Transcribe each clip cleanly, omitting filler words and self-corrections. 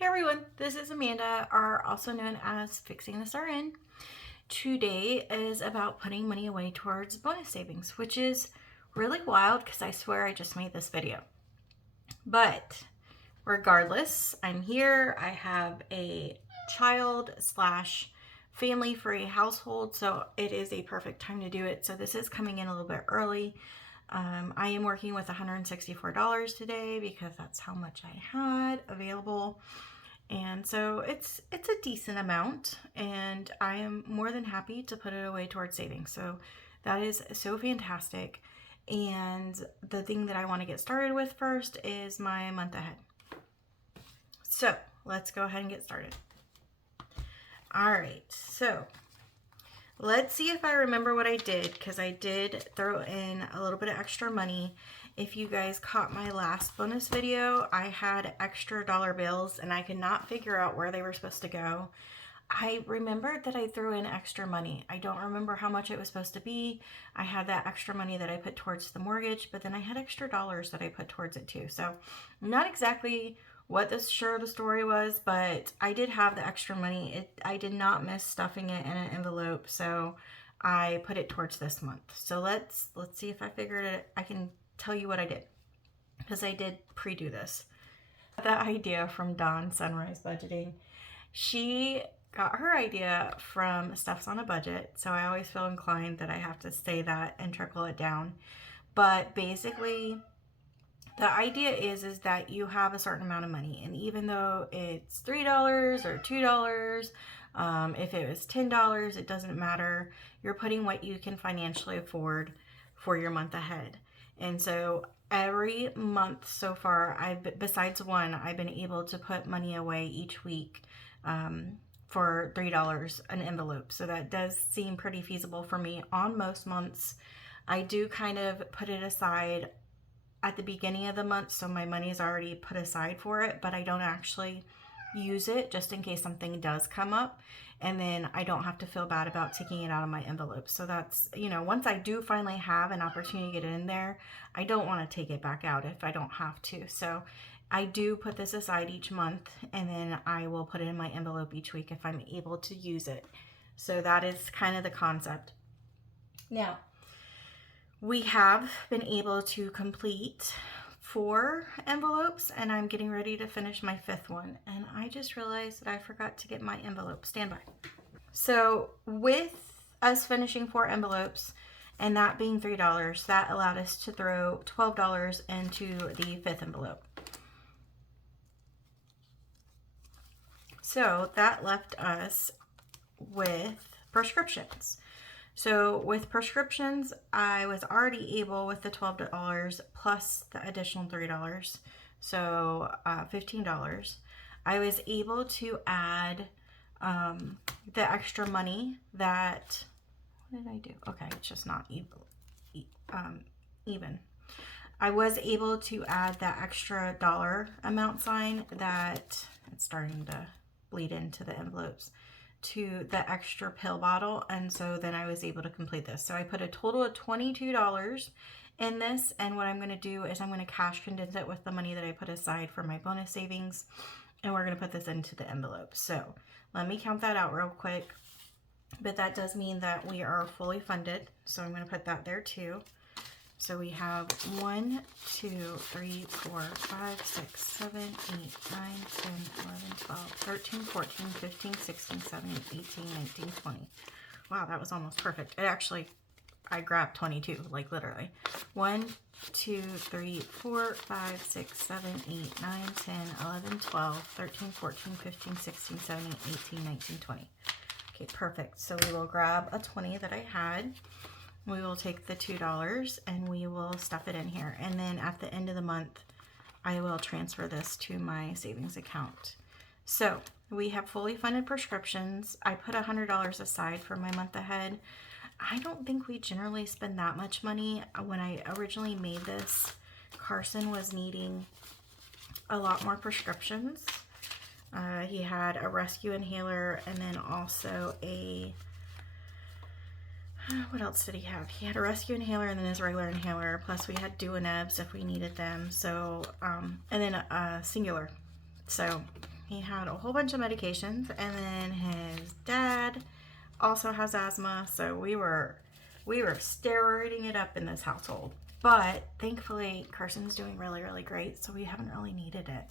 Hey everyone, this is Amanda, or also known as Fixing This RN. Today is about putting money away towards bonus savings, which is really wild because I swear I just made this video. But regardless, I'm here. I have a child slash family free household, so it is a perfect time to do it. So this is coming in a little bit early. I am working with $164 today because that's how much I had available. And so it's a decent amount, and I am more than happy to put it away towards savings. So that is so fantastic. And the thing that I want to get started with first is my month ahead. So let's go ahead and get started. All right, so let's see if I remember what I did, because I did throw in a little bit of extra money. If you guys caught my last bonus video, I had extra dollar bills and I could not figure out where they were supposed to go. I remembered that I threw in extra money. I don't remember how much it was supposed to be. I had that extra money that I put towards the mortgage, but then I had extra dollars that I put towards it too. So not exactly what the story was, but I did have the extra money. I did not miss stuffing it in an envelope, so I put it towards this month. So let's see if I figured it. I can tell you what I did, because I did pre-do this. That idea from Dawn Sunrise Budgeting. She got her idea from Stuff's on a Budget, so I always feel inclined that I have to say that and trickle it down. But basically, the idea is that you have a certain amount of money, and even though it's $3 or $2, if it was $10, it doesn't matter. You're putting what you can financially afford for your month ahead. And so every month so far, besides one, I've been able to put money away each week for $3 an envelope. So that does seem pretty feasible for me on most months. I do kind of put it aside at the beginning of the month, so my money is already put aside for it, but I don't actually use it just in case something does come up, and then I don't have to feel bad about taking it out of my envelope. So that's, once I do finally have an opportunity to get it in there, I don't want to take it back out if I don't have to. So I do put this aside each month, and then I will put it in my envelope each week if I'm able to use it. So that is kind of the concept. Now, we have been able to complete 4 envelopes, and I'm getting ready to finish my 5th one. And I just realized that I forgot to get my envelope. Stand by. So with us finishing 4 envelopes, and that being $3, that allowed us to throw $12 into the 5th envelope. So that left us with prescriptions. So with prescriptions, I was already able, with the $12 plus the additional $3, so $15, I was able to add the extra money that, what did I do? Okay, it's just not even. I was able to add that extra dollar amount sign that it's starting to bleed into the envelopes to the extra pill bottle, and so then I was able to complete this. So I put a total of $22 in this, and what I'm going to do is I'm going to cash condense it with the money that I put aside for my bonus savings, and we're going to put this into the envelope. So let me count that out real quick, but that does mean that we are fully funded, so I'm going to put that there too. So we have 1, 2, 3, 4, 5, 6, 7, 8, 9, 10, 11, 12, 13, 14, 15, 16, 17, 18, 19, 20. Wow, that was almost perfect. It actually, I grabbed 22, like literally. 1, 2, 3, 4, 5, 6, 7, 8, 9, 10, 11, 12, 13, 14, 15, 16, 17, 18, 19, 20. Okay, perfect. So we will grab a 20 that I had. We will take the $2 and we will stuff it in here. And then at the end of the month, I will transfer this to my savings account. So we have fully funded prescriptions. I put $100 aside for my month ahead. I don't think we generally spend that much money. When I originally made this, Carson was needing a lot more prescriptions. He had a rescue inhaler and then also a, what else did he have? He had a rescue inhaler and then his regular inhaler. Plus we had Duanebs if we needed them. So, and then a singular. So he had a whole bunch of medications, and then his dad also has asthma, so we were steroiding it up in this household. But thankfully, Carson's doing really, really great, so we haven't really needed it.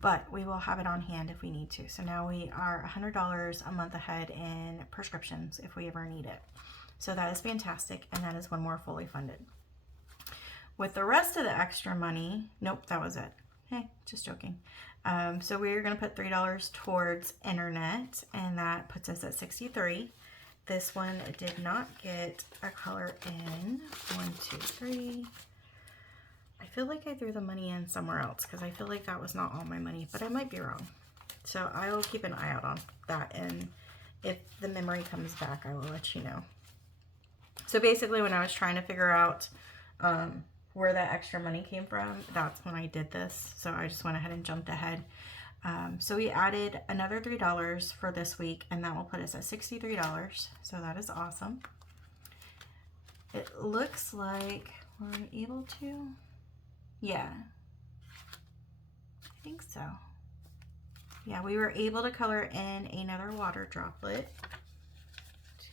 But we will have it on hand if we need to. So now we are $100 a month ahead in prescriptions if we ever need it. So that is fantastic, and that is one more fully funded. With the rest of the extra money, nope, that was it. Hey, just joking. So we're going to put $3 towards internet, and that puts us at 63. This one did not get a color in. 1, 2, 3. I feel like I threw the money in somewhere else because I feel like that was not all my money, but I might be wrong. So I will keep an eye out on that, and if the memory comes back, I will let you know. So basically, when I was trying to figure out where that extra money came from, that's when I did this. So I just went ahead and jumped ahead. So we added another $3 for this week, and that will put us at $63. So that is awesome. It looks like we're able to, yeah, I think so. Yeah, we were able to color in another water droplet.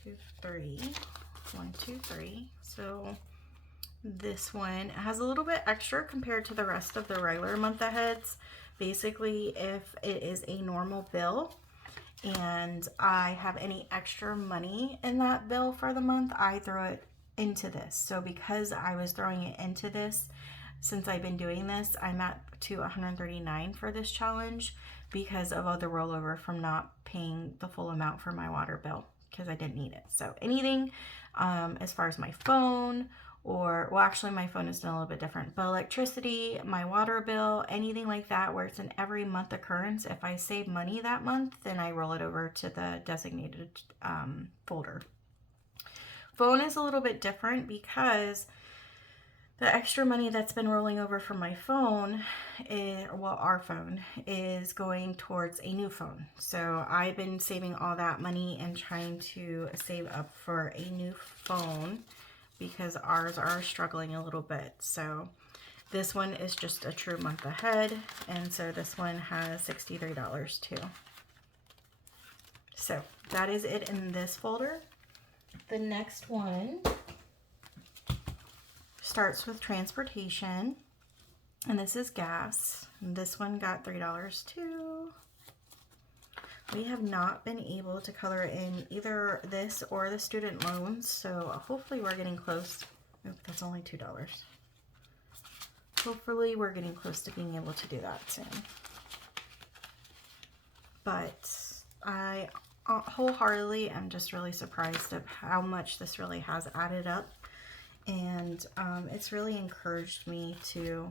2, 3. 1, 2, 3. So this one has a little bit extra compared to the rest of the regular month aheads. Basically, if it is a normal bill and I have any extra money in that bill for the month, I throw it into this. So because I was throwing it into this, since I've been doing this, I'm at to 139 for this challenge because of all the rollover from not paying the full amount for my water bill because I didn't need it. So anything as far as my phone, or, well, actually my phone is still a little bit different, but electricity, my water bill, anything like that where it's an every month occurrence, if I save money that month, then I roll it over to the designated folder. Phone is a little bit different because the extra money that's been rolling over from my phone, our phone, is going towards a new phone. So I've been saving all that money and trying to save up for a new phone because ours are struggling a little bit. So this one is just a true month ahead, and so this one has $63 too. So that is it in this folder. The next one starts with transportation, and this is gas. And this one got $3 too. We have not been able to color in either this or the student loans, so hopefully we're getting close. Oh, that's only $2. Hopefully we're getting close to being able to do that soon. But I wholeheartedly am just really surprised at how much this really has added up, and it's really encouraged me to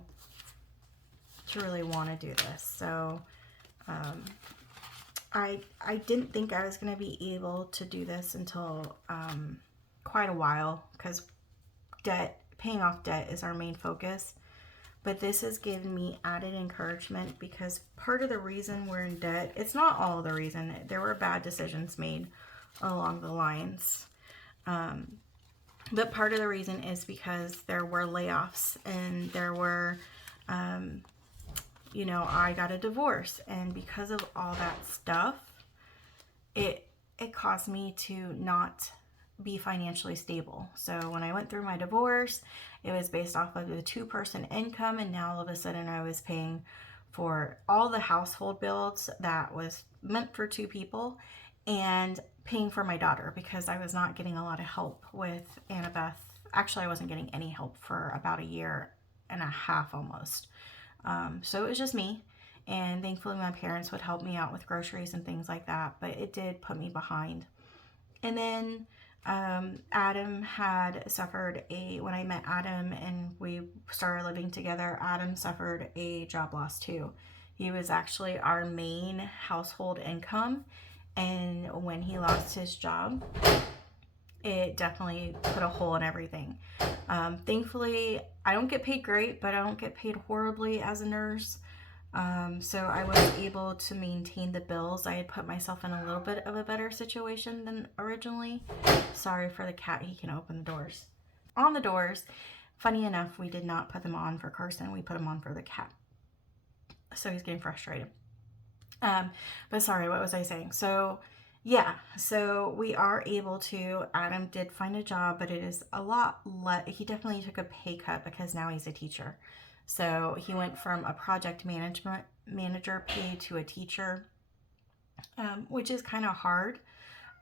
really want to do this. So I didn't think I was going to be able to do this until quite a while, because paying off debt is our main focus. But this has given me added encouragement, because part of the reason we're in debt, it's not all the reason, there were bad decisions made along the lines. But part of the reason is because there were layoffs, and there were, I got a divorce, and because of all that stuff, it caused me to not be financially stable. So when I went through my divorce, it was based off of the 2-person income, and now all of a sudden I was paying for all the household bills that was meant for 2 people, and paying for my daughter because I was not getting a lot of help with Annabeth. Actually, I wasn't getting any help for about 1.5 years almost. So it was just me, and thankfully my parents would help me out with groceries and things like that, but it did put me behind. And then Adam had suffered when I met Adam and we started living together, Adam suffered a job loss too. He was actually our main household income, and when he lost his job, it definitely put a hole in everything. Thankfully, I don't get paid great, but I don't get paid horribly as a nurse. So I was able to maintain the bills. I had put myself in a little bit of a better situation than originally. Sorry for the cat, he can open the doors. On the doors, funny enough, we did not put them on for Carson, we put them on for the cat. So he's getting frustrated. But sorry, what was I saying? So yeah, so we are able to, Adam did find a job, but it is a lot less. He definitely took a pay cut because now he's a teacher. So he went from a project management manager pay to a teacher, which is kind of hard.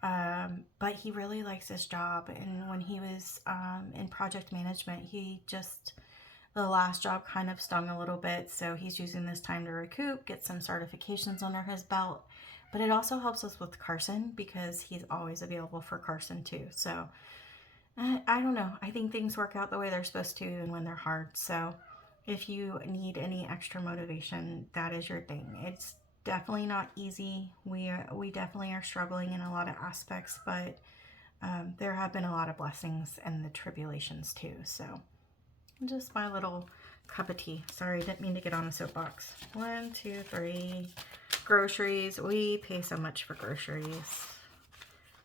But he really likes his job. And when he was in project management, the last job kind of stung a little bit. So he's using this time to recoup, get some certifications under his belt. But it also helps us with Carson because he's always available for Carson too. So I don't know. I think things work out the way they're supposed to and when they're hard. So if you need any extra motivation, that is your thing. It's definitely not easy. We definitely are struggling in a lot of aspects, but there have been a lot of blessings and the tribulations too. So just my little cup of tea. Sorry, didn't mean to get on a soapbox. 1, 2, 3. Groceries. We pay so much for groceries.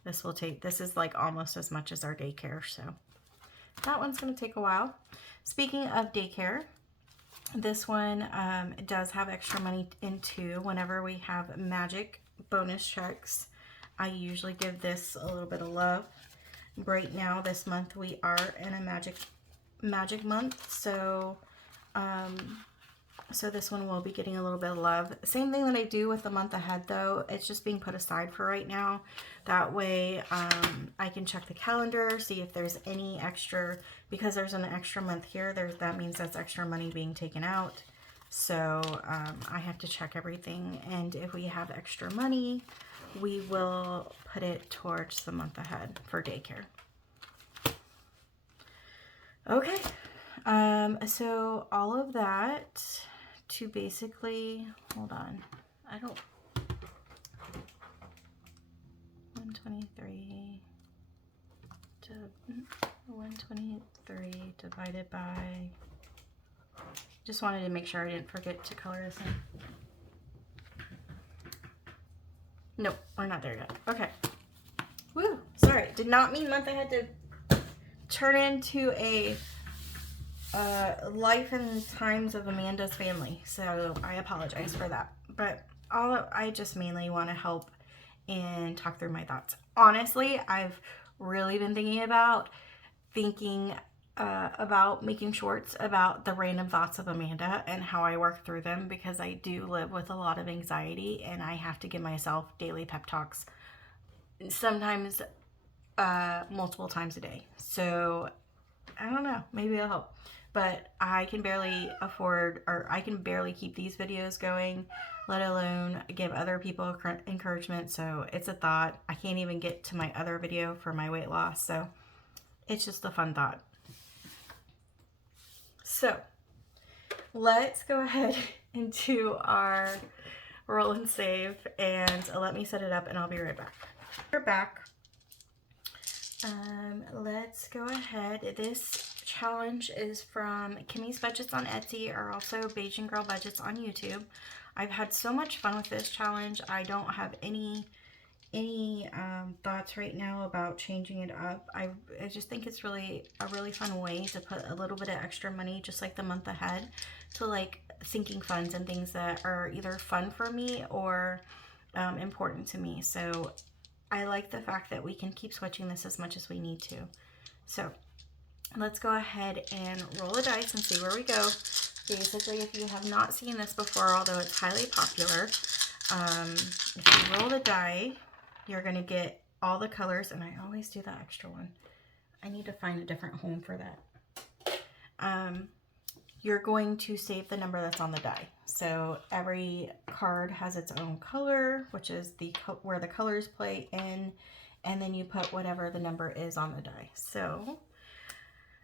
This is like almost as much as our daycare, so that one's going to take a while. Speaking of daycare, this one does have extra money in too. Whenever we have magic bonus checks, I usually give this a little bit of love. Right now, this month, we are in a magic month, so so this one will be getting a little bit of love. Same thing that I do with the month ahead, though. It's just being put aside for right now. That way I can check the calendar, see if there's any extra, because there's an extra month here. That means that's extra money being taken out. So I have to check everything. And if we have extra money, we will put it towards the month ahead for daycare. Okay. So all of that to basically, hold on, 123 to 123 divided by, just wanted to make sure I didn't forget to color this in. Nope, we're not there yet. Okay. Woo, sorry, did not mean month ahead to turn into a life and times of Amanda's family, so I apologize for that. But I just mainly want to help and talk through my thoughts. Honestly, I've really been thinking about making shorts about the random thoughts of Amanda and how I work through them, because I do live with a lot of anxiety and I have to give myself daily pep talks, sometimes multiple times a day. So I don't know, maybe it'll help. But I can barely keep these videos going, let alone give other people encouragement. So it's a thought. I can't even get to my other video for my weight loss. So it's just a fun thought. So let's go ahead and do our roll and save, and let me set it up and I'll be right back. We're back. Let's go ahead. This challenge is from Kimmy's Budgets on Etsy, or also Beijing Girl Budgets on YouTube. I've had so much fun with this challenge. I don't have any thoughts right now about changing it up. I just think it's a really fun way to put a little bit of extra money, just like the month ahead, to like sinking funds and things that are either fun for me or important to me. So I like the fact that we can keep switching this as much as we need to. So let's go ahead and roll a dice and see where we go. Basically, if you have not seen this before, although it's highly popular, if you roll the die, you're going to get all the colors, and I always do that extra one. I need to find a different home for that. You're going to save the number that's on the die. So every card has its own color, which is where the colors play in, and then you put whatever the number is on the die. So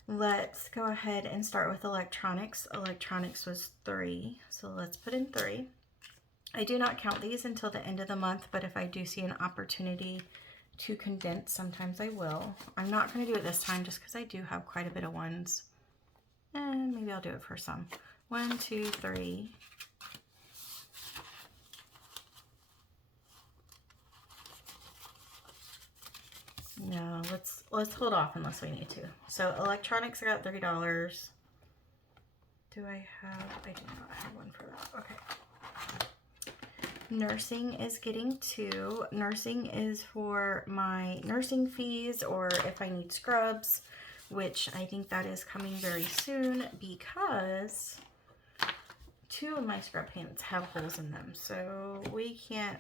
let's go ahead and start with electronics. Electronics was 3, so let's put in 3. I do not count these until the end of the month, but if I do see an opportunity to condense, sometimes I will. I'm not going to do it this time just because I do have quite a bit of ones. And maybe I'll do it for some. 1, 2, 3. No, let's hold off unless we need to. So electronics, I got $30. Do I have? I do not have one for that. Okay. Nursing is getting 2. Nursing is for my nursing fees or if I need scrubs, which I think that is coming very soon because 2 of my scrub pants have holes in them. So we can't,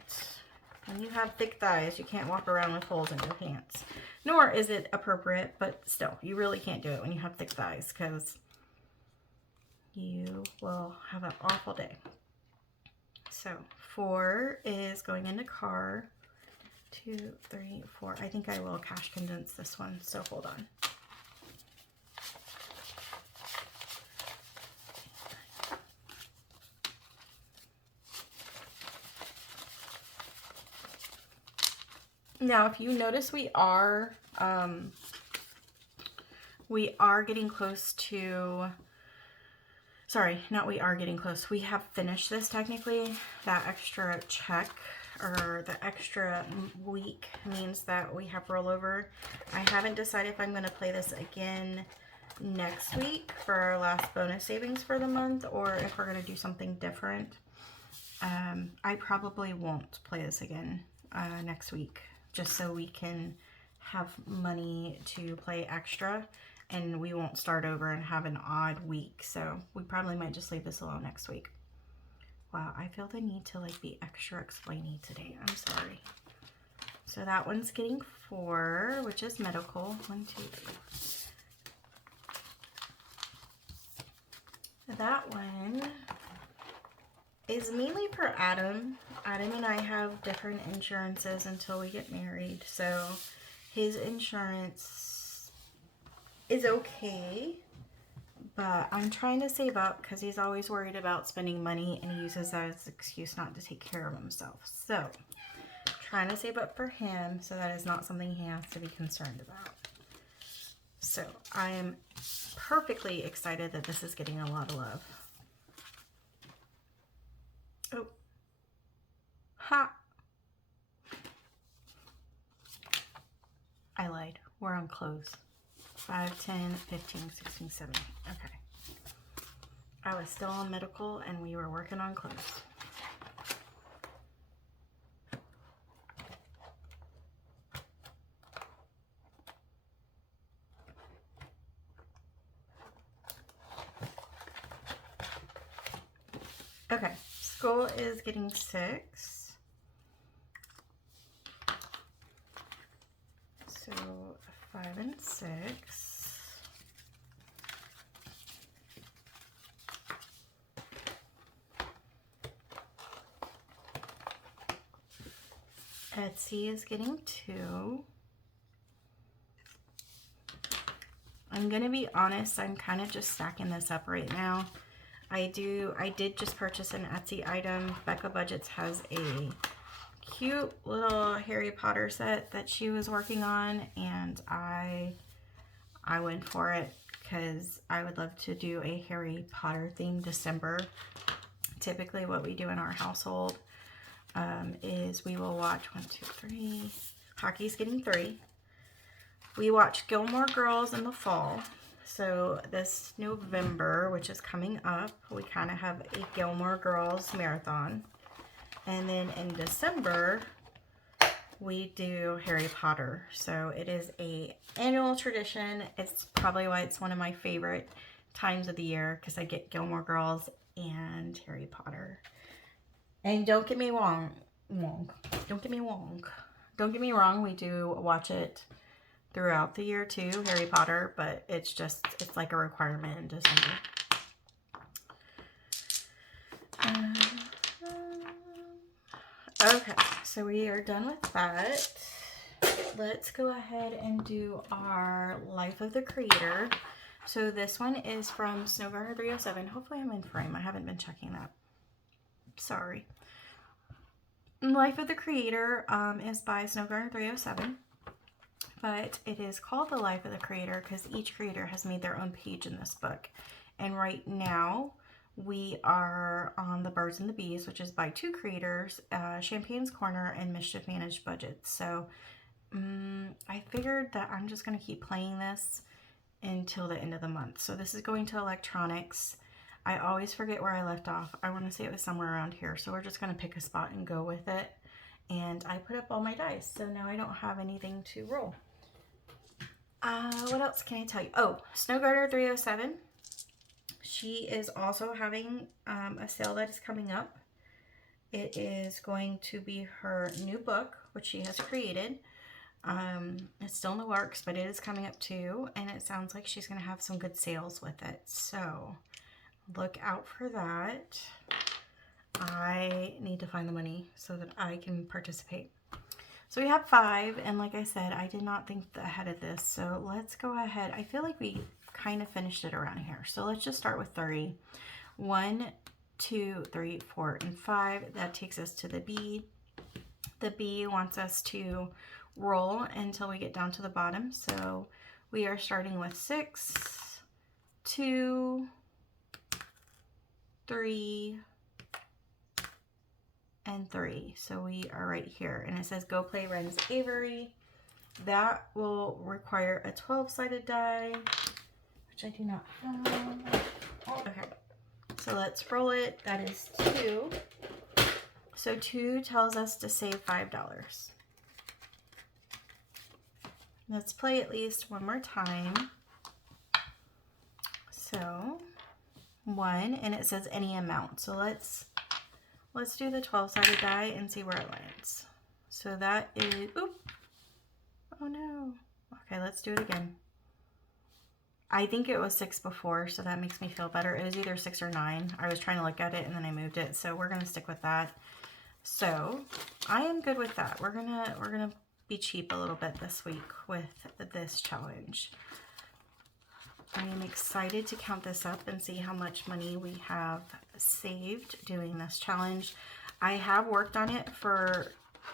when you have thick thighs, you can't walk around with holes in your pants. Nor is it appropriate, but still, you really can't do it when you have thick thighs because you will have an awful day. So 4 is going in the car. 2, 3, 4. I think I will cash condense this one, so hold on. Now, if you notice, we are getting close to, sorry, not we are getting close. We have finished this technically. That extra check or the extra week means that we have rollover. I haven't decided if I'm going to play this again next week for our last bonus savings for the month or if we're going to do something different. I probably won't play this again next week just so we can have money to play extra and we won't start over and have an odd week. So we probably might just leave this alone next week. Wow, I feel the need to like be extra explainy today. I'm sorry. So that one's getting 4, which is medical. 1, 2, 3. That one is mainly for Adam. Adam and I have different insurances until we get married. So his insurance is okay. But I'm trying to save up because he's always worried about spending money and he uses that as an excuse not to take care of himself. So, trying to save up for him so that is not something he has to be concerned about. So, I am perfectly excited that this is getting a lot of love. Oh. Ha! I lied. We're on close. 5, 10, 15, 16, 17. Okay. I was still on medical and we were working on clothes. Okay. School is getting 6. So 5 and 6. Etsy is getting 2. I'm gonna be honest, I'm kind of just stacking this up right now. I did just purchase an Etsy item. Becca Budgets has a cute little Harry Potter set that she was working on, and I went for it because I would love to do a Harry Potter themed December. Typically what we do in our household is we will watch 1, 2, 3. Hockey's getting 3. We watch Gilmore Girls in the fall. So this November, which is coming up, we kind of have a Gilmore Girls marathon. And then in December, we do Harry Potter. So it is a annual tradition. It's probably why it's one of my favorite times of the year because I get Gilmore Girls and Harry Potter. And don't get me wrong. Don't get me wrong. We do watch it throughout the year too, Harry Potter, but it's like a requirement in December. Okay, so we are done with that. Let's go ahead and do our Life of the Creator. So this one is from Snowgarden 307. Hopefully I'm in frame. I haven't been checking that. Sorry. Life of the Creator is by Snowgarden 307. But it is called The Life of the Creator because each creator has made their own page in this book. And right now, we are on The Birds and the Bees, which is by 2 creators, Champagne's Corner and Mischief Managed Budgets. So I figured that I'm just going to keep playing this until the end of the month. So this is going to electronics. I always forget where I left off. I want to say it was somewhere around here. So we're just going to pick a spot and go with it. And I put up all my dice. So now I don't have anything to roll. What else can I tell you? Oh, Snow Garter 307. She is also having a sale that is coming up. It is going to be her new book, which she has created. It's still in the works, but it is coming up too. And it sounds like she's going to have some good sales with it. So look out for that. I need to find the money so that I can participate. So we have 5, and like I said, I did not think ahead of this. So let's go ahead. I feel like we kind of finished it around here. So let's just start with 30. 1, 2, 3, 4, and 5. That takes us to the B. The B wants us to roll until we get down to the bottom. So we are starting with 6, 2, 3, and 3. So we are right here, and it says go play Ren's Avery. That will require a 12-sided die, which I do not have. Okay, so let's roll it. That is 2. So 2 tells us to save $5. Let's play at least one more time. So 1, and it says any amount. So let's do the 12-sided die and see where it lands. So that is, oop, oh no. Okay, let's do it again. I think it was 6 before, so that makes me feel better. It was either 6 or 9. I was trying to look at it and then I moved it, so we're gonna stick with that. So I am good with that. We're gonna be cheap a little bit this week with this challenge. I am excited to count this up and see how much money we have saved doing this challenge. I have worked on it for,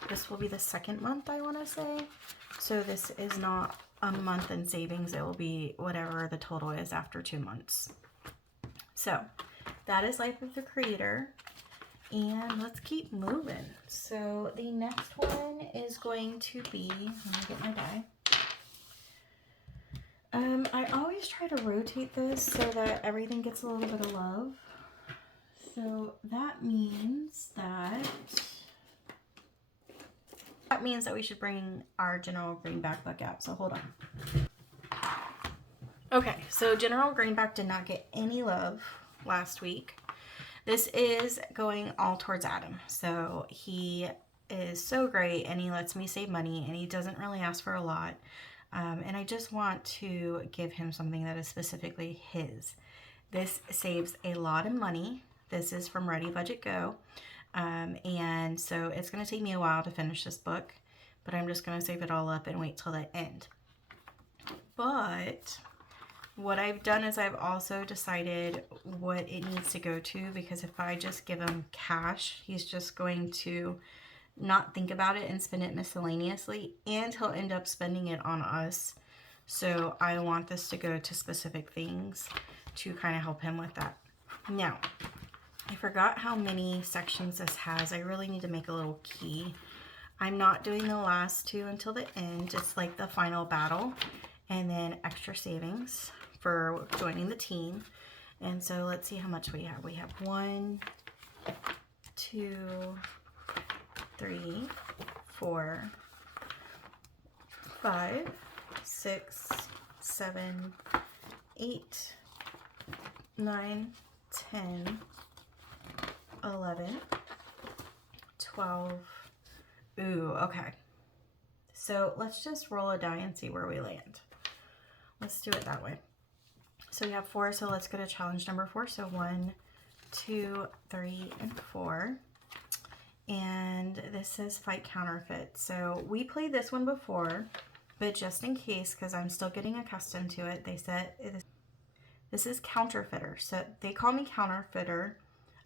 this will be the 2nd month, I want to say. So this is not a month in savings. It will be whatever the total is after 2 months. So that is Life of the Creator. And let's keep moving. So the next one is going to be, let me get my die. I always try to rotate this so that everything gets a little bit of love. So that means that we should bring our General Greenback book out. So hold on. Okay, so General Greenback did not get any love last week. This is going all towards Adam. So he is so great and he lets me save money and he doesn't really ask for a lot. And I just want to give him something that is specifically his. This saves a lot of money. This is from Ready Budget Go. And so it's going to take me a while to finish this book, but I'm just going to save it all up and wait till the end. But what I've done is I've also decided what it needs to go to, because if I just give him cash, he's just going to not think about it and spend it miscellaneously, and he'll end up spending it on us. So I want this to go to specific things to kind of help him with that. Now, I forgot how many sections this has. I really need to make a little key. I'm not doing the last 2 until the end. It's like the final battle, and then extra savings for joining the team. And so let's see how much we have. We have 1, 2, 3, 4, 5, 6, 7, 8, 9, 10, 11, 12. Ooh, okay. So let's just roll a die and see where we land. Let's do it that way. So we have 4, so let's go to challenge number 4. So 1, 2, 3, and 4. And this says fight counterfeit. So we played this one before, but just in case, because I'm still getting accustomed to it, they said this is counterfeiter. So they call me counterfeiter.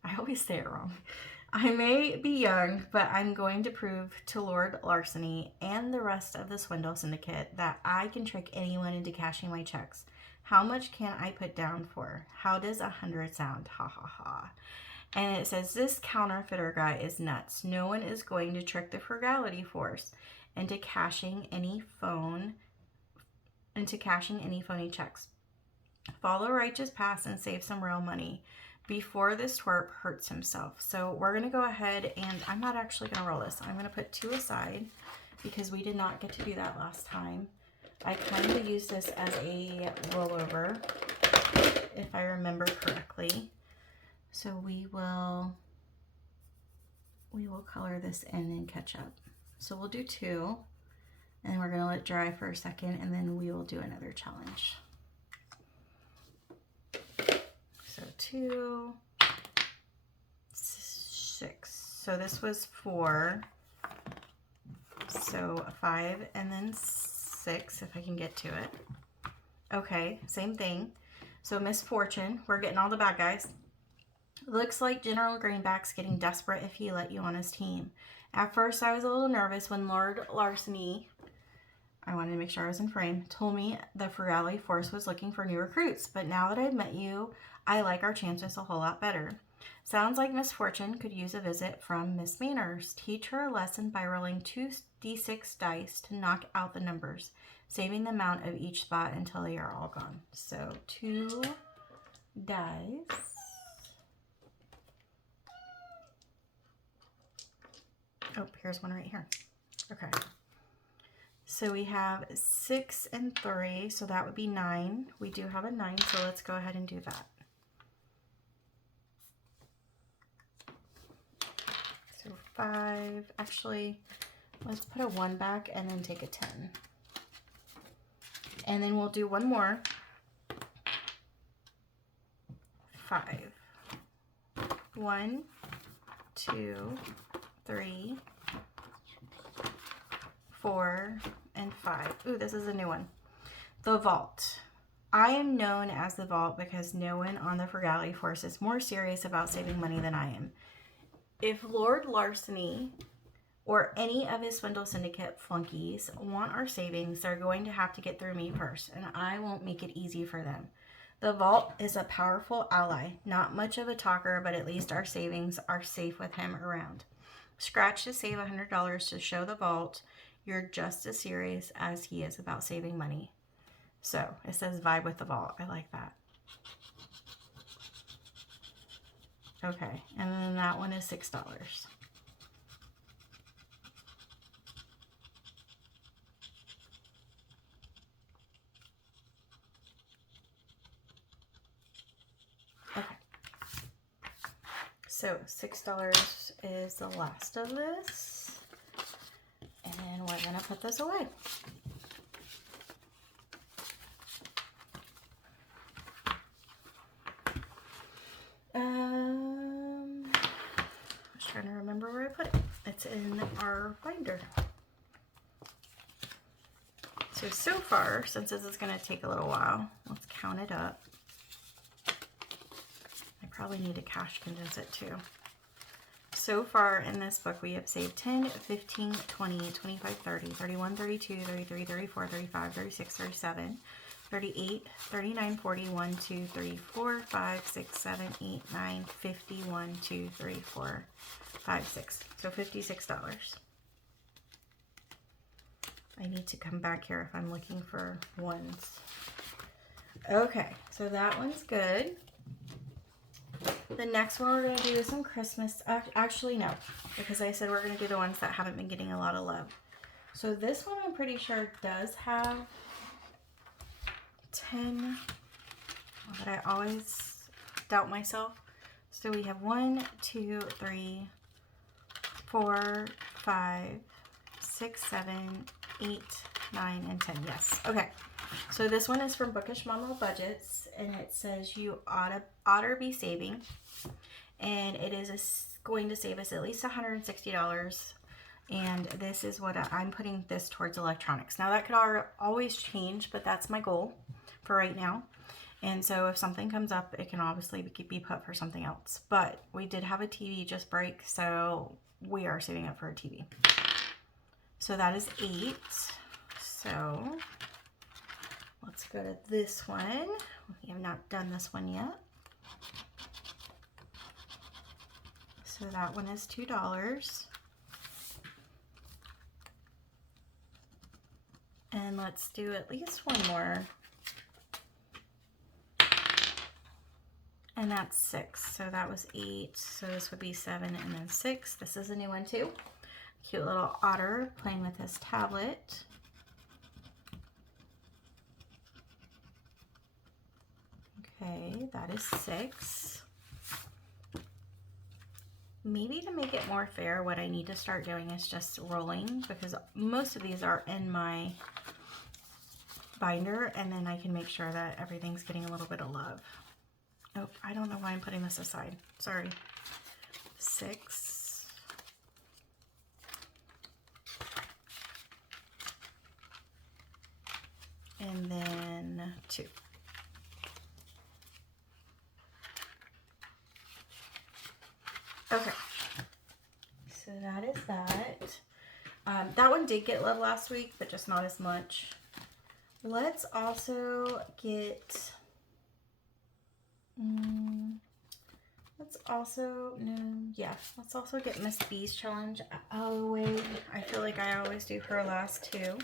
I always say it wrong. I may be young, but I'm going to prove to Lord Larceny and the rest of the Swindle Syndicate that I can trick anyone into cashing my checks. How much can I put down for? How does 100 sound? Ha ha ha. And it says this counterfeiter guy is nuts. No one is going to trick the Frugality Force into cashing any phony checks. Follow righteous paths and save some real money. before this twerp hurts himself. So we're gonna go ahead and I'm not actually gonna roll this. I'm gonna put 2 aside because we did not get to do that last time. I kind of use this as a rollover, if I remember correctly. So we will color this in and catch up. So we'll do 2, and we're gonna let it dry for a second, and then we will do another challenge. So 2, 6. So this was 4. So 5 and then 6, if I can get to it. Okay, same thing. So Misfortune, we're getting all the bad guys. Looks like General Greenback's getting desperate if he let you on his team. At first, I was a little nervous when Lord Larceny, I wanted to make sure I was in frame, told me the Frugality Force was looking for new recruits. But now that I've met you, I like our chances a whole lot better. Sounds like Misfortune could use a visit from Miss Manners. Teach her a lesson by rolling 2d6 dice to knock out the numbers, saving the amount of each spot until they are all gone. So 2 dice. Oh, here's one right here. Okay. So we have 6 and 3, so that would be 9. We do have a 9, so let's go ahead and do that. So 5, actually, let's put a 1 back and then take a 10. And then we'll do one more. 5. 1, 2, 3, 4, and 5. Ooh, this is a new one. The Vault. I am known as the Vault because no one on the Frugality Force is more serious about saving money than I am. If Lord Larceny or any of his Swindle Syndicate flunkies want our savings, they're going to have to get through me first, and I won't make it easy for them. The Vault is a powerful ally. Not much of a talker, but at least our savings are safe with him around. Scratch to save $100 to show the Vault you're just as serious as he is about saving money. So it says vibe with the Vault. I like that. Okay, and then that one is $6. Okay. So $6 is the last of this. And then we're gonna put this away. I was trying to remember where I put it. It's in our binder. So far, since this is gonna take a little while, let's count it up. I probably need to cash condense it too. So far in this book, we have saved 10, 15, 20, 25, 30, 31, 32, 33, 34, 35, 36, 37, 38, 39, 40, 1, 2, 3, 4, 5, 6, 7, 8, 9, 50, 1, 2, 3, 4, 5, 6. So $56. I need to come back here if I'm looking for ones. Okay, so that one's good. The next one we're going to do is some Christmas. Actually, no, because I said we're going to do the ones that haven't been getting a lot of love. So this one I'm pretty sure does have 10, but I always doubt myself. So we have 1, 2, 3, 4, 5, 6, 7, 8, 9, and 10. Yes. Okay. So this one is from Bookish Mama Budgets, and it says you Otter be saving, and it is going to save us at least $160. And this is what I'm putting this towards electronics. Now that could always change, but that's my goal for right now. And so if something comes up, it can obviously be put for something else. But we did have a TV just break, so we are saving up for a TV. So that is 8. So let's go to this one. We have not done this one yet. So that one is $2. And let's do at least one more. and that's 6. So that was 8. So this would be 7 and then 6. This is a new one too. Cute little Otter playing with his tablet. Okay, that is 6. Maybe to make it more fair, what I need to start doing is just rolling, because most of these are in my binder, and then I can make sure that everything's getting a little bit of love. Oh, I don't know why I'm putting this aside. Sorry. 6. And then 2. Okay, so that is that. That one did get love last week, but just not as much. Let's also get, let's also get Miss B's challenge out of the way. I feel like I always do her last too.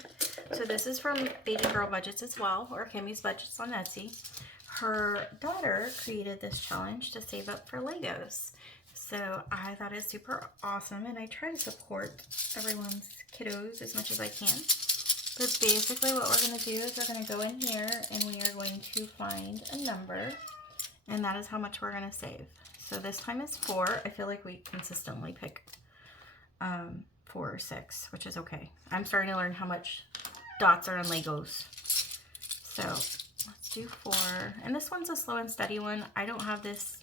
So this is from Baby Girl Budgets as well, or Kimmy's Budgets on Etsy. Her daughter created this challenge to save up for Legos. So I thought it's super awesome, and I try to support everyone's kiddos as much as I can. But basically what we're going to do is we're going to go in here and we are going to find a number, and that is how much we're going to save. So this time is 4. I feel like we consistently pick 4 or 6, which is okay. I'm starting to learn how much dots are in Legos. So let's do 4. And this one's a slow and steady one. I don't have this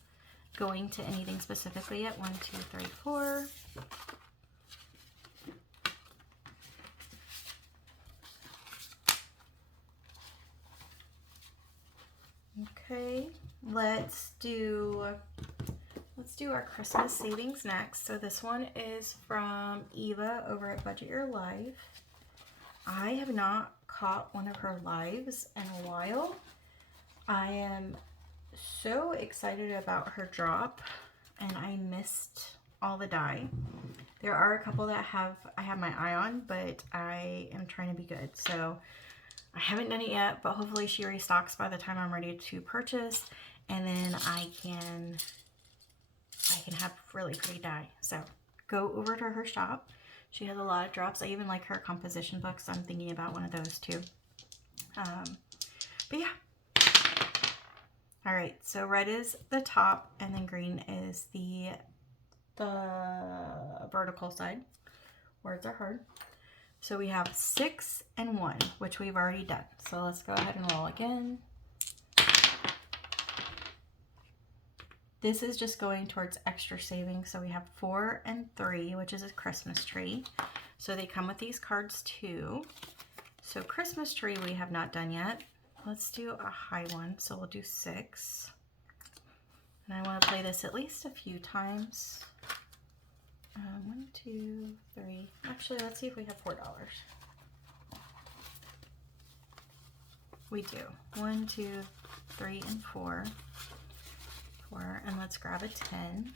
going to anything specifically yet. 1, 2, 3, 4. Okay, let's do our Christmas savings next. So this one is from Eva over at Budget Your Life. I have not caught one of her lives in a while. I am so excited about her drop, and I missed all the dye. There are a couple that I have my eye on, but I am trying to be good. So I haven't done it yet, but hopefully she restocks by the time I'm ready to purchase, and then I can have really pretty dye. So go over to her shop. She has a lot of drops. I even like her composition books. So I'm thinking about one of those too. But yeah. All right, so red is the top, and then green is the vertical side. Words are hard. So we have 6 and 1, which we've already done. So let's go ahead and roll again. This is just going towards extra savings. So we have 4 and 3, which is a Christmas tree. So they come with these cards too. So Christmas tree we have not done yet. Let's do a high one. So we'll do 6. And I want to play this at least a few times. 1, 2, 3. Actually, let's see if we have $4. We do. 1, 2, 3, and 4. 4. And let's grab a 10.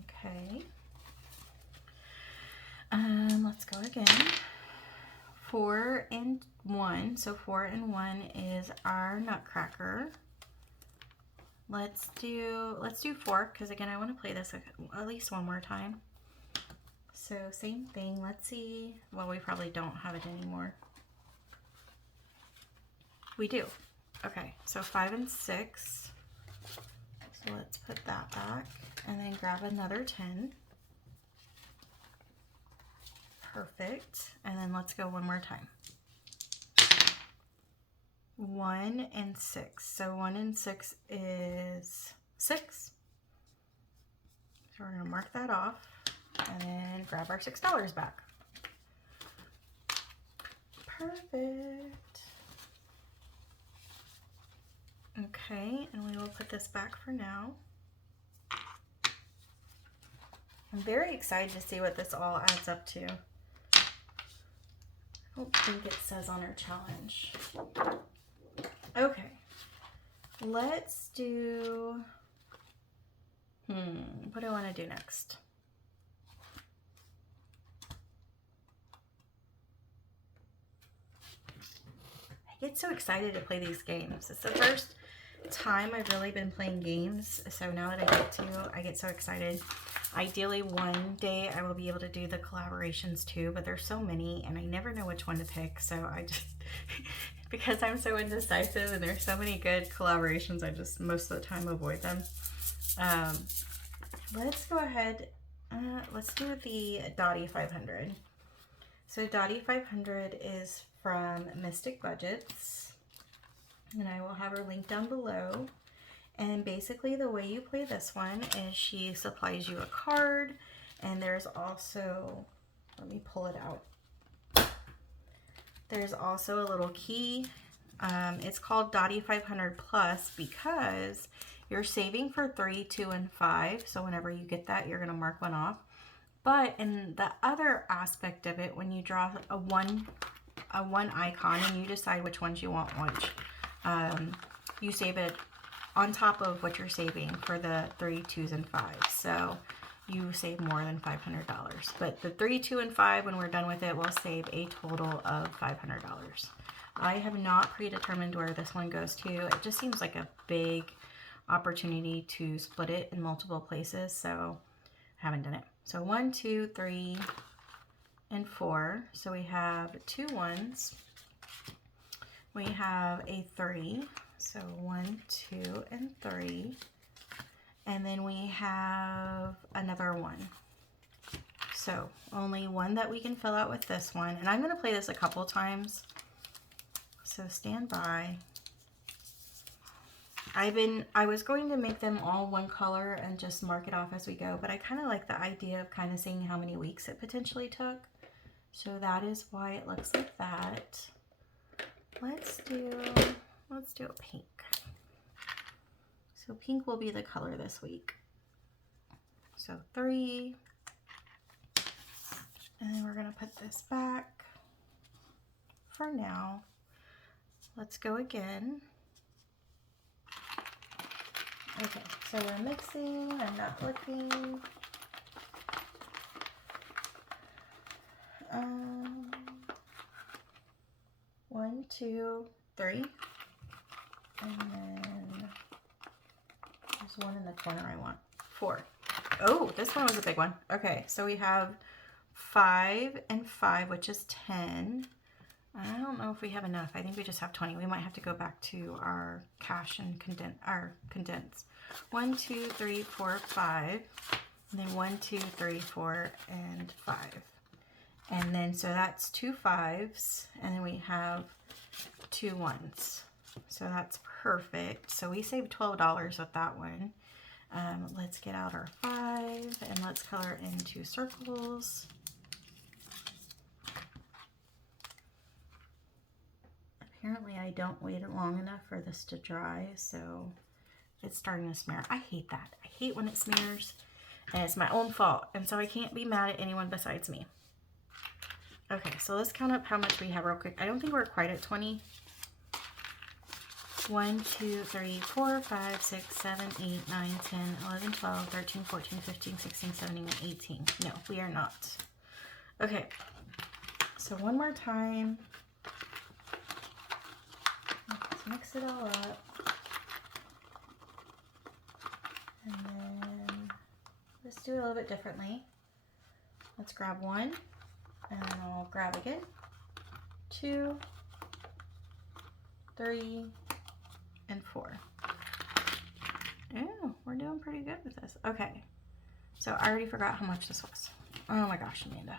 Okay. Let's go again. 4 and 1. So 4 and 1 is our Nutcracker. Let's do 4, because again I want to play this at least one more time. So same thing. Let's see. Well, we probably don't have it anymore. We do. Okay, so 5 and 6. So let's put that back and then grab another 10. Perfect. And then let's go one more time. 1 and 6. So 1 and 6 is 6. So we're going to mark that off and then grab our $6 back. Perfect. Okay, and we will put this back for now. I'm very excited to see what this all adds up to. I don't think it says on our challenge. Okay, let's do, what do I want to do next? get so excited to play these games. It's the first time I've really been playing games, so now that I get so excited. Ideally one day I will be able to do the collaborations too, but there's so many and I never know which one to pick, so I just because I'm so indecisive and there's so many good collaborations, I just most of the time avoid them. Let's go ahead, let's do the Dottie 500. So Dottie 500 is from Mystic Budgets, and I will have her link down below. And basically the way you play this one is she supplies you a card, and there's also, let me pull it out. There's also a little key. It's called Dottie 500 Plus because you're saving for 3, 2, and 5. So whenever you get that, you're gonna mark one off. But in the other aspect of it, when you draw a one icon and you decide which ones you want which, you save it on top of what you're saving for the 3, 2s, and 5s. So you save more than $500. But the 3, 2, and 5, when we're done with it, will save a total of $500. I have not predetermined where this one goes to. It just seems like a big opportunity to split it in multiple places, so I haven't done it. So 1, 2, 3, and 4. So we have 2 1s. We have a 3. So 1, 2, and 3. And then we have another 1. So only one that we can fill out with this one. And I'm going to play this a couple times. So stand by. I was going to make them all one color and just mark it off as we go, but I kind of like the idea of kind of seeing how many weeks it potentially took. So that is why it looks like that. Let's do a pink. So pink will be the color this week. So 3. And then we're gonna put this back for now. Let's go again. Okay, so we're mixing, I'm not looking. 1, 2, 3. And then there's one in the corner I want. 4. Oh, this one was a big one. Okay, so we have 5 and 5, which is 10. I don't know if we have enough. I think we just have 20. We might have to go back to our cash and condense. 1, 2, 3, 4, 5. And then 1, 2, 3, 4, and 5. And then, so that's 2 5s. And then we have 2 1s. So that's perfect. So we saved $12 with that one. Let's get out our 5 and let's color in 2 circles. Apparently I don't wait long enough for this to dry, so it's starting to smear. I hate that. I hate when it smears, and it's my own fault, and so I can't be mad at anyone besides me. Okay, so let's count up how much we have real quick. I don't think we're quite at 20. 1, 2, 3, 4, 5, 6, 7, 8, 9, 10, 11, 12, 13, 14, 15, 16, 17, 18. No, we are not. Okay, so one more time. Let's mix it all up. And then let's do it a little bit differently. Let's grab 1, and then I'll grab again. 2, 3, and 4. Ooh, we're doing pretty good with this. Okay, so I already forgot how much this was. Oh my gosh, Amanda.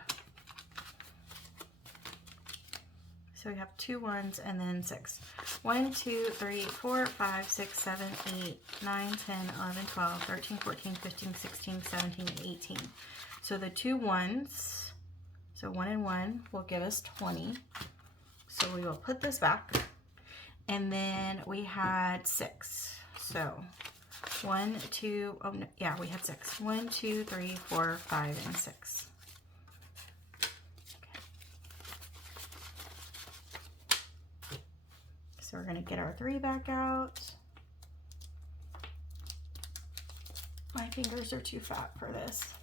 So we have 2 1s and then 6. 1, 2, 3, 4, 5, 6, 7, 8, 9, 10, 11, 12, 13, 14, 15, 16, 17, 18. So the 2 1s, so 1 and 1 will give us 20. So we will put this back. And then we had 6. So 1, 2, oh no, yeah, we had 6. 1, 2, 3, 4, 5, and 6. So we're going to get our 3 back out. My fingers are too fat for this.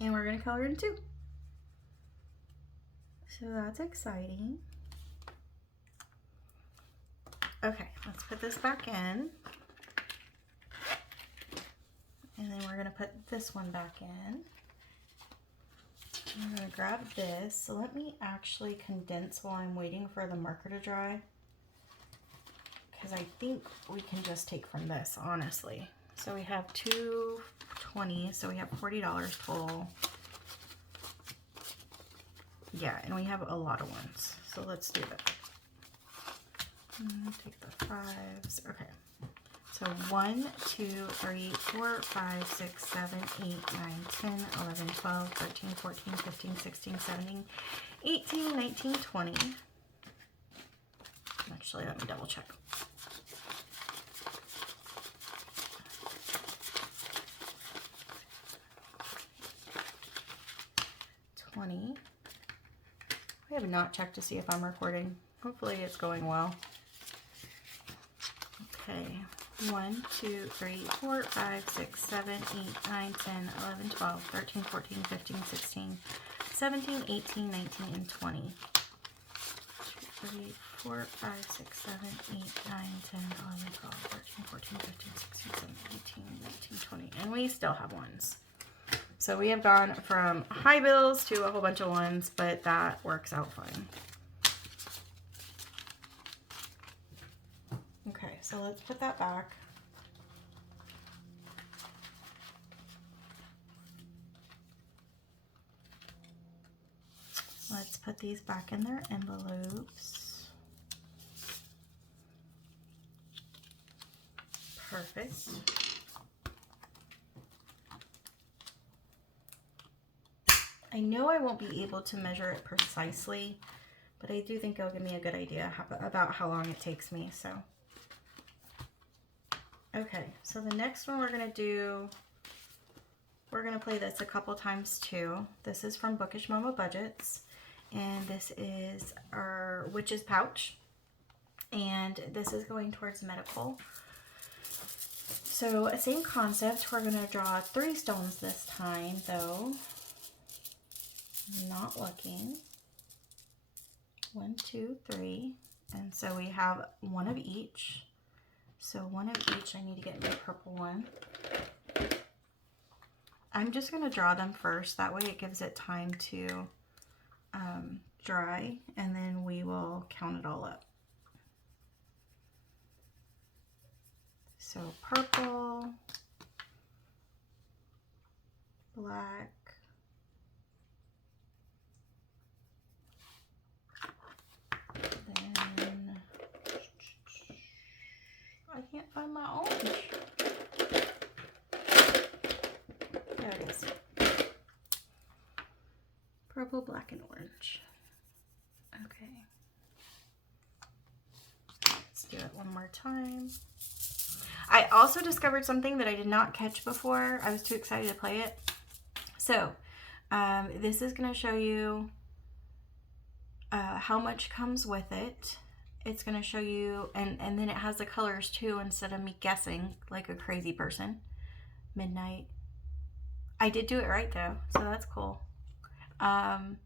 And we're going to color in 2. So that's exciting. Okay, let's put this back in. And then we're gonna put this one back in. I'm gonna grab this. So let me actually condense while I'm waiting for the marker to dry, because I think we can just take from this, honestly. So we have 220, so we have $40 total. Yeah, and we have a lot of ones, so let's do that. Take the fives. Okay. So 1, 2, 3, 4, 5, 6, 7, 8, 9, 10, 11, 12, 13, 14, 15, 16, 17, 18, 19, 20. Actually, let me double check. I have not checked to see if I'm recording. Hopefully it's going well. Okay. 1, 2, 3, 4, 5, 6, 7, 8, 9, 10, 11, 12, 13, 14, 15, 16, 17, 18, 19, and 20. 2, 3, 4, 5, 6, 7, 8, 9, 10, 11, 12, 13, 14, 15, 16, 17, 18, 19, 20. And we still have ones. So we have gone from high bills to a whole bunch of ones, but that works out fine. Okay, so let's put that back. Let's put these back in their envelopes. Perfect. I know I won't be able to measure it precisely, but I do think it'll give me a good idea about how long it takes me, so. Okay, so the next one we're gonna do, we're gonna play this a couple times too. This is from Bookish Mama Budgets, and this is our witch's pouch, and this is going towards medical. So same concept, we're gonna draw 3 stones this time though. Not looking. 1, 2, 3, and so we have one of each. So one of each. I need to get my purple one. I'm just going to draw them first, that way it gives it time to dry, and then we will count it all up. So purple, black, then I can't find my orange. There it is. Purple, black, and orange. Okay. Let's do it one more time. I also discovered something that I did not catch before. I was too excited to play it. So, this is going to show you how much comes with it. It's going to show you, and then it has the colors too, instead of me guessing like a crazy person. Midnight. I did do it right though, so that's cool. And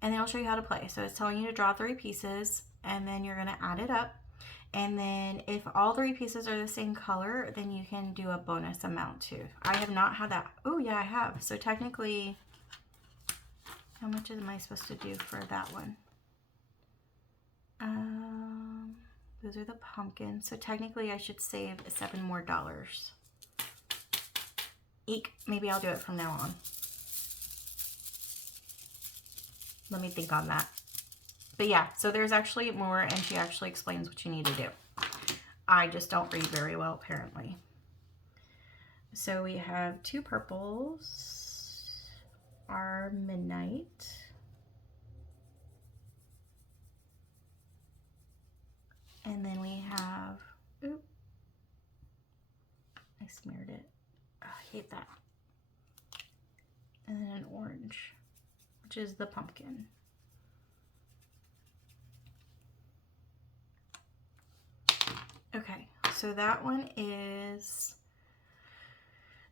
then I'll show you how to play. So it's telling you to draw 3 pieces, and then you're going to add it up. And then if all 3 pieces are the same color, then you can do a bonus amount too. I have not had that. Oh yeah, I have. So technically, how much am I supposed to do for that one? Those are the pumpkins. So technically I should save $7 more. Eek, maybe I'll do it from now on. Let me think on that. But yeah, so there's actually more, and she actually explains what you need to do. I just don't read very well, apparently. So we have 2 purples, our midnight, and then we have, oop, I smeared it. Oh, I hate that. And then an orange, which is the pumpkin. Okay, so that one is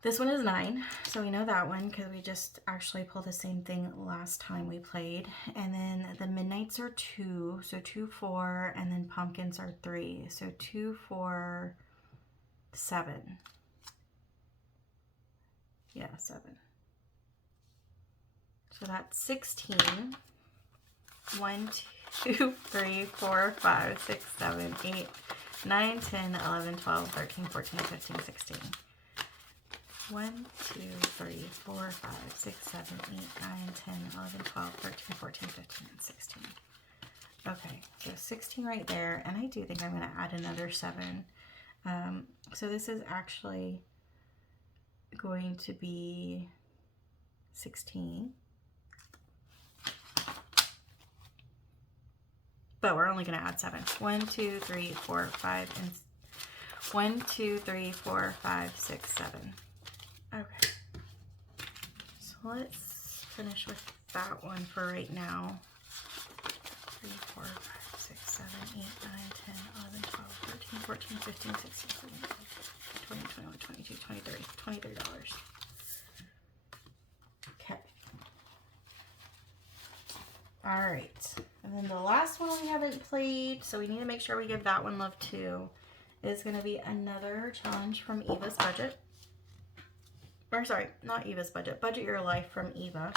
This one is 9, so we know that one because we just actually pulled the same thing last time we played. And then the midnights are 2, so 2, 4, and then pumpkins are 3, so 2, 4, 7. Yeah, 7. So that's 16. 1, 2, 3, 4, 5, 6, 7, 8, 9, 10, 11, 12, 13, 14, 15, 16. 1, 2, 3, 4, 5, 6, 7, 8, 9, 10, 11, 12, 13, 14, 15, and 16. Okay, so 16 right there, and I do think I'm going to add another 7. So this is actually going to be 16. But we're only going to add 7. 1, 2, 3, 4, 5, and 1, 2, 3, 4, 5, 6, 7. Okay. So let's finish with that one for right now. 3, 4, 5, 6, 7, 8, 9, 10, 11, 12, 13, 14, 15, 16, 17, 18, 20, 21, 22, 23. $23. Okay. Alright. And then the last one we haven't played, so we need to make sure we give that one love too, is going to be another challenge from Eva's Budget. Or sorry, not Eva's Budget. Budget Your Life from Eva.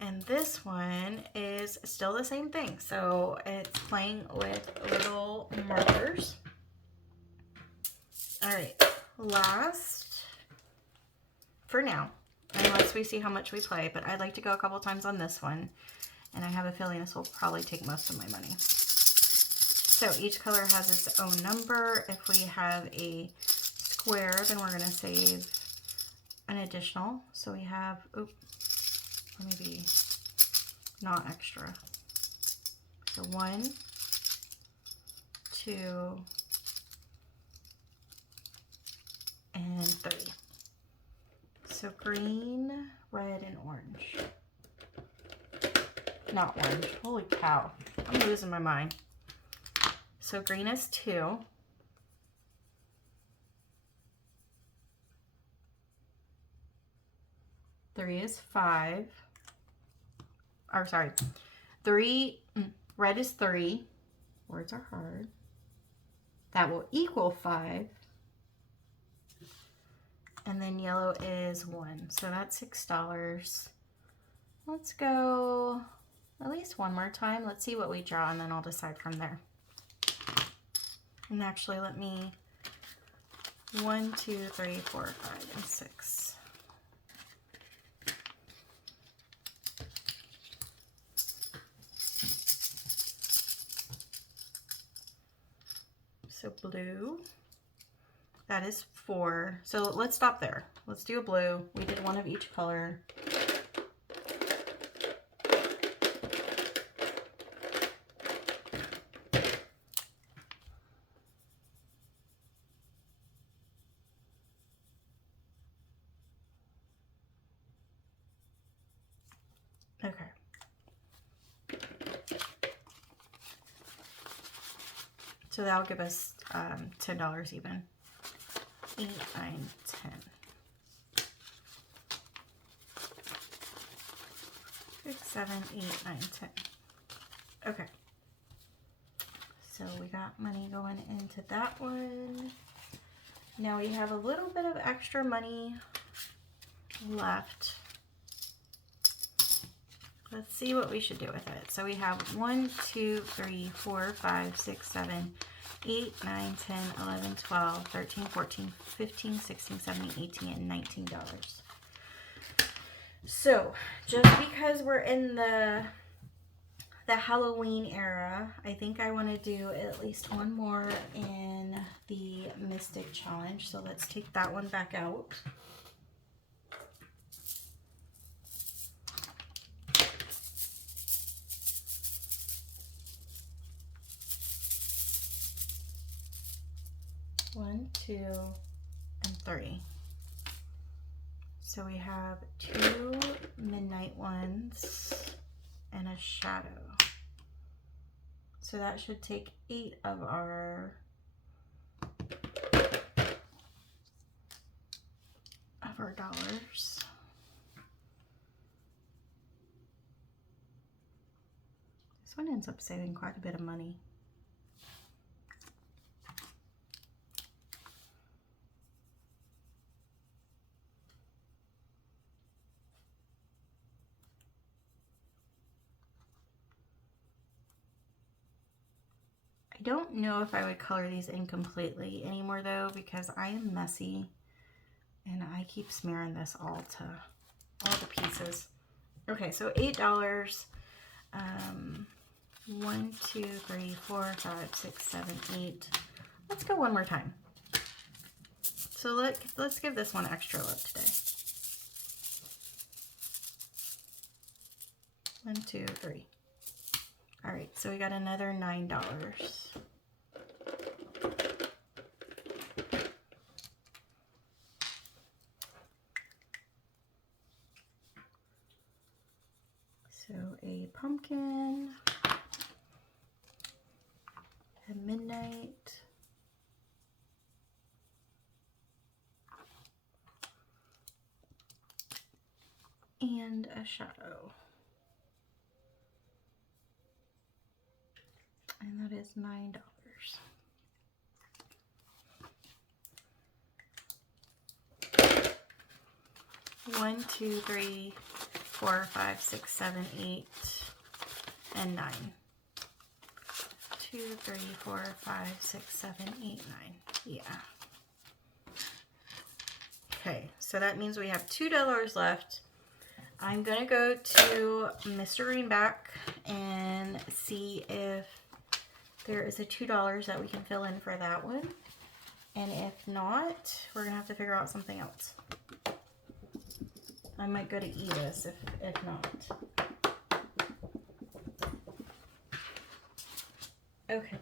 And this one is still the same thing. So it's playing with little markers. All right, last for now, unless we see how much we play, but I'd like to go a couple times on this one. And I have a feeling this will probably take most of my money. So each color has its own number. If we have a square, then we're going to save an additional. So we have, oops, or maybe not extra. So 1, 2, and 3. So green, red, and orange. Not orange. Holy cow. I'm losing my mind. So green is 2. Three is 5. Or sorry. 3. Red is 3. Words are hard. That will equal 5. And then yellow is 1. So that's $6. Let's go at least one more time. Let's see what we draw, and then I'll decide from there. And actually, let me 1, 2, 3, 4, 5, and 6. So blue, that is 4. So let's stop there. Let's do a blue. We did one of each color. Okay. So that'll give us $10 even. 8, 9, 10. 6, 7, 8, 9, 10. Okay. So we got money going into that one. Now we have a little bit of extra money left. Let's see what we should do with it. So we have 1, 2, 3, 4, 5, 6, 7, 8, 9, 10, 11, 12, 13, 14, 15, 16, 17, 18, and $19. So just because we're in the Halloween era, I think I want to do at least one more in the Mystic Challenge. So let's take that one back out. One, 2, and 3. So we have 2 midnight ones and a shadow. So that should take 8 of our $4. This one ends up saving quite a bit of money. I don't know if I would color these in completely anymore though, because I am messy and I keep smearing this all the pieces. Okay, so $8. 1, 2, 3, 4, 5, 6, 7, 8. Let's go one more time. So let's give this one extra love today. 1, 2, 3. All right, so we got another $9. So a pumpkin, a midnight, and a shadow. And that is $9. 1, 2, 3, 4, 5, 6, 7, 8, and 9. 2, 3, 4, 5, 6, 7, 8, 9. Yeah. Okay, so that means we have $2 left. I'm gonna go to Mr. Greenback and see if there is a $2 that we can fill in for that one. And if not, we're gonna have to figure out something else. I might go to Edith's if not. Okay.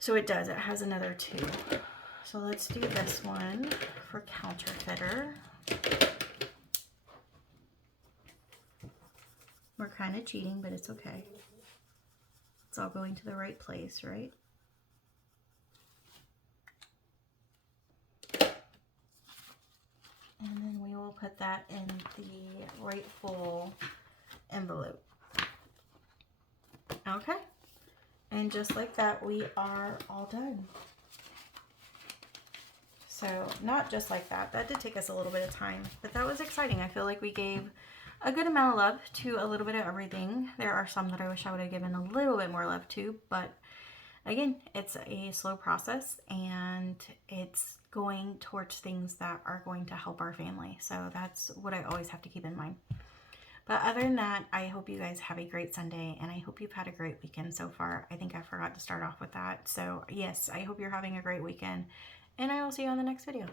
So it does, it has another 2. So let's do this one for counterfeiter. We're kind of cheating, but it's okay. It's all going to the right place, right? And then we will put that in the rightful envelope. Okay. And just like that, we are all done. So not just like that. That did take us a little bit of time, but that was exciting. I feel like we gave a good amount of love to a little bit of everything. There are some that I wish I would have given a little bit more love to, but again, it's a slow process and it's going towards things that are going to help our family. So that's what I always have to keep in mind. But other than that, I hope you guys have a great Sunday and I hope you've had a great weekend so far. I think I forgot to start off with that. So yes, I hope you're having a great weekend and I will see you on the next video.